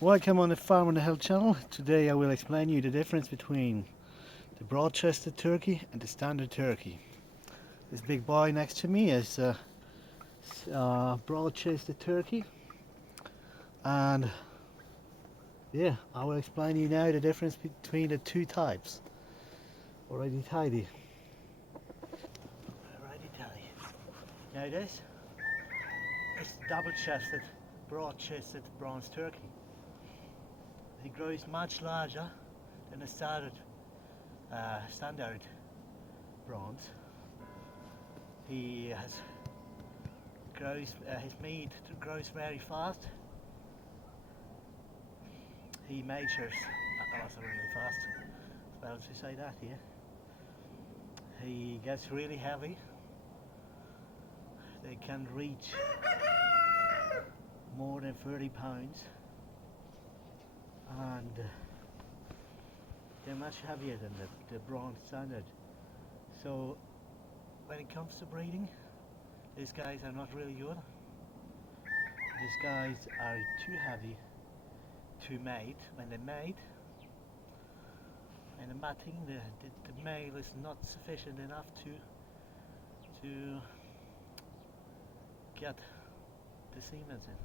Welcome on the Farm on the Hill channel. Today I will explain you the difference between the broad-chested turkey and the standard turkey. This big boy next to me is a broad-chested turkey, and yeah, I will explain you now the difference between the two types. Alrighty tidy. Alrighty tidy. Now this is double-chested, broad-chested bronze turkey. He grows much larger than the standard bronze. His meat grows very fast. He matures also really fast. Well to say that here. He gets really heavy. They can reach more than 30 pounds, and they're much heavier than the bronze standard. So when it comes to breeding, these guys are not really good. These guys are too heavy to mate. When they mate, and the mating, the male is not sufficient enough to get the semen in.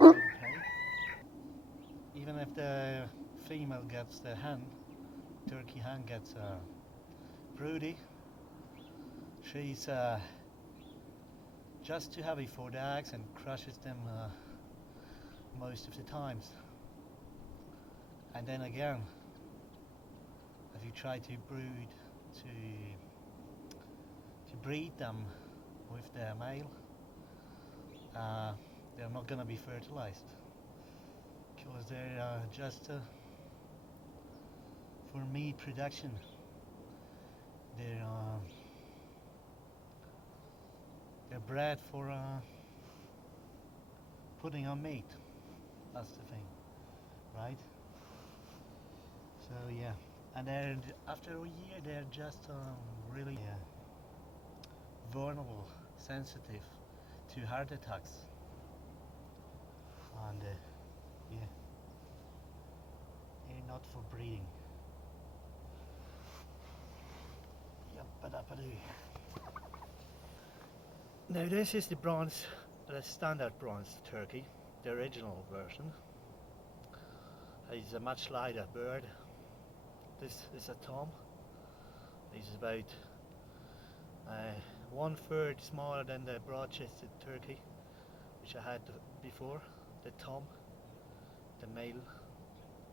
Okay. Even if the female gets the hen, turkey hen gets broody, she's just too heavy for the eggs and crushes them most of the times. And then again, if you try to breed them with the male, they're not going to be fertilized, because they're just for meat production. They're bred for putting on meat. That's the thing, right? So yeah, and after a year they're just really vulnerable, sensitive to heart attacks, and yeah, they're not for breeding. Now this is the standard bronze turkey, the original version. He's a much lighter bird. This is a tom. He's about 1/3 smaller than the broad-chested turkey, which I had before, the tom, the male,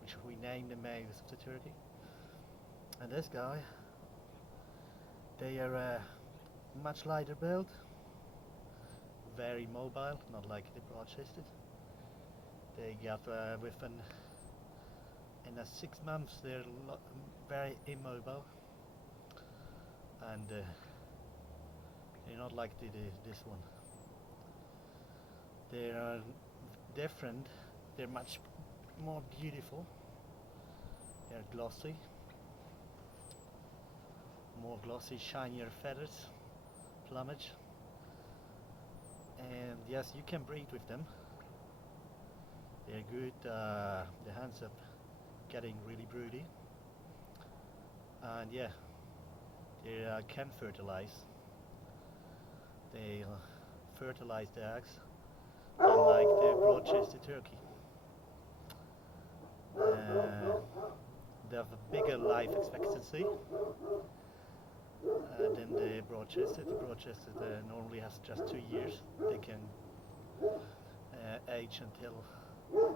which we named the males of the turkey. And this guy, they are much lighter build, very mobile, not like the broad-chested. They get in 6 months they're very immobile, and they're not like this one. They are different. They're much more beautiful. They're glossy, more glossy, shinier feathers, plumage. And yes, you can breed with them. They're good. The hens up getting really broody, and yeah, they can fertilize. They fertilize the eggs, unlike the broad-chested turkey. They have a bigger life expectancy than the broad-chested. The broad-chested normally has just 2 years. They can age until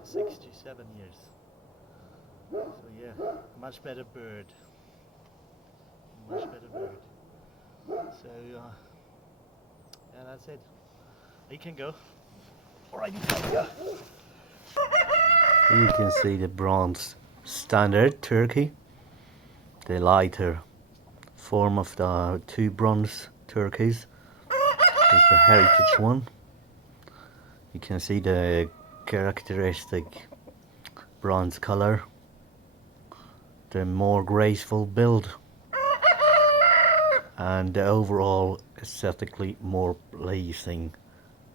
6 to 7 years. So yeah, much better bird. Much better bird. So yeah, that's it. You can go. Alright, you can go. You can see the bronze standard turkey, the lighter form of the two bronze turkeys is the heritage one. You can see the characteristic bronze color, the more graceful build, and the overall aesthetically more pleasing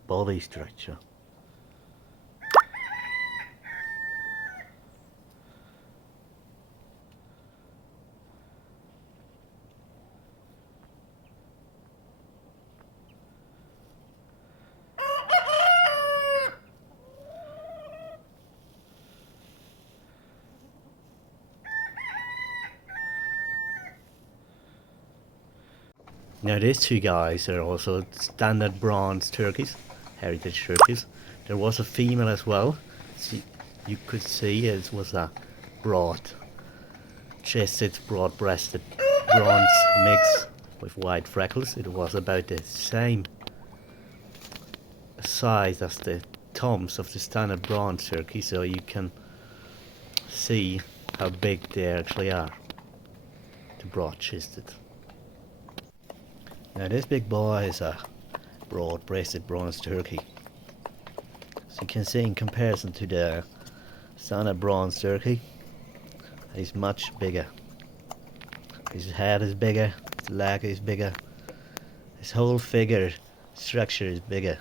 body structure. Now these two guys are also standard bronze turkeys, heritage turkeys. There was a female as well. See, you could see it was a broad-chested, broad-breasted bronze mix with white freckles. It was about the same size as the toms of the standard bronze turkey, so you can see how big they actually are, the broad-chested. Now this big boy is a broad-breasted bronze turkey. So you can see in comparison to the standard bronze turkey, he's much bigger. His head is bigger, his leg is bigger, his whole figure structure is bigger.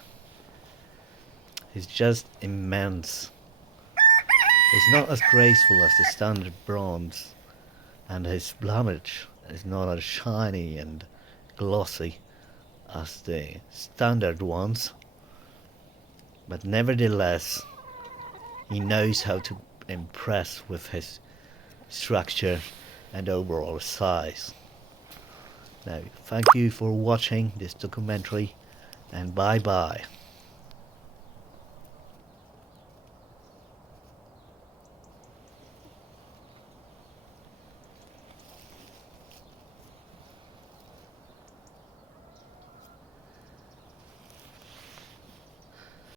He's just immense. He's not as graceful as the standard bronze, and his plumage is not as shiny and glossy as the standard ones, but nevertheless he knows how to impress with his structure and overall size. Now, thank you for watching this documentary, and bye bye.